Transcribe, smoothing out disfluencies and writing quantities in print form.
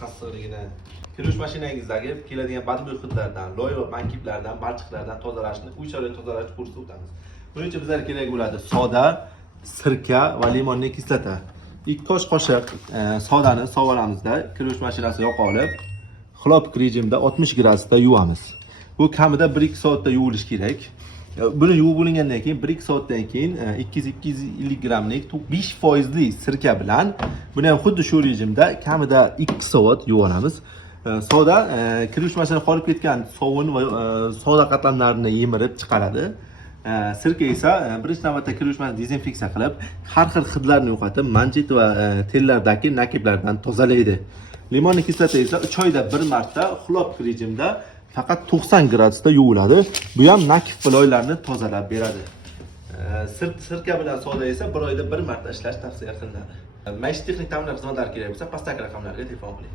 sassiqligini. Kir yuvish mashinangizdagi keladigan badbo'y hidlardan, loy va mankiblardan, balchiqlardan tozalashni, uy sharoitini tozalash kursini o'tamiz. Buning uchun bizlarga kerak bo'ladi soda, sirka va limonli kislota. 2 osh qoshiq sodani sovib olamizda, kir yuvish mashinasiga yoqa olib, xlopik rejimda 60 gradusda yuvamiz. Bu kamida 1-2 soatda yuvilishi kerak. Buni yuvib bo'lingandan keyin 1-2 soatdan keyin 200-250 grammlik 5% li sirka bilan buni ham xuddi shu rejimda kamida 2 soat yuvib olamiz. Soda kir yuvish mashinasi qolib ketgan sovun va soda qatlamlarini yemirib chiqaradi. Sirka esa birinchi navbatda kir yuvish mashinasini dezinfeksiya qilib, har xil hidlarni yo'qotib, manjit va tellardagi nakiblardan tozalaydi. Limonli kislota esa 3 oyda bir marta xlopik rejimda faqat 90 gradusda yuviladi. Bu ham nakib va loylarni tozalab beradi. Sirka bilan soda esa 1 oyda bir marta ishlash tavsiya qilinadi. Maishiy texnik ta'minot xizmatlari kerak bo'lsa, pastdagi raqamlarga telefon qiling.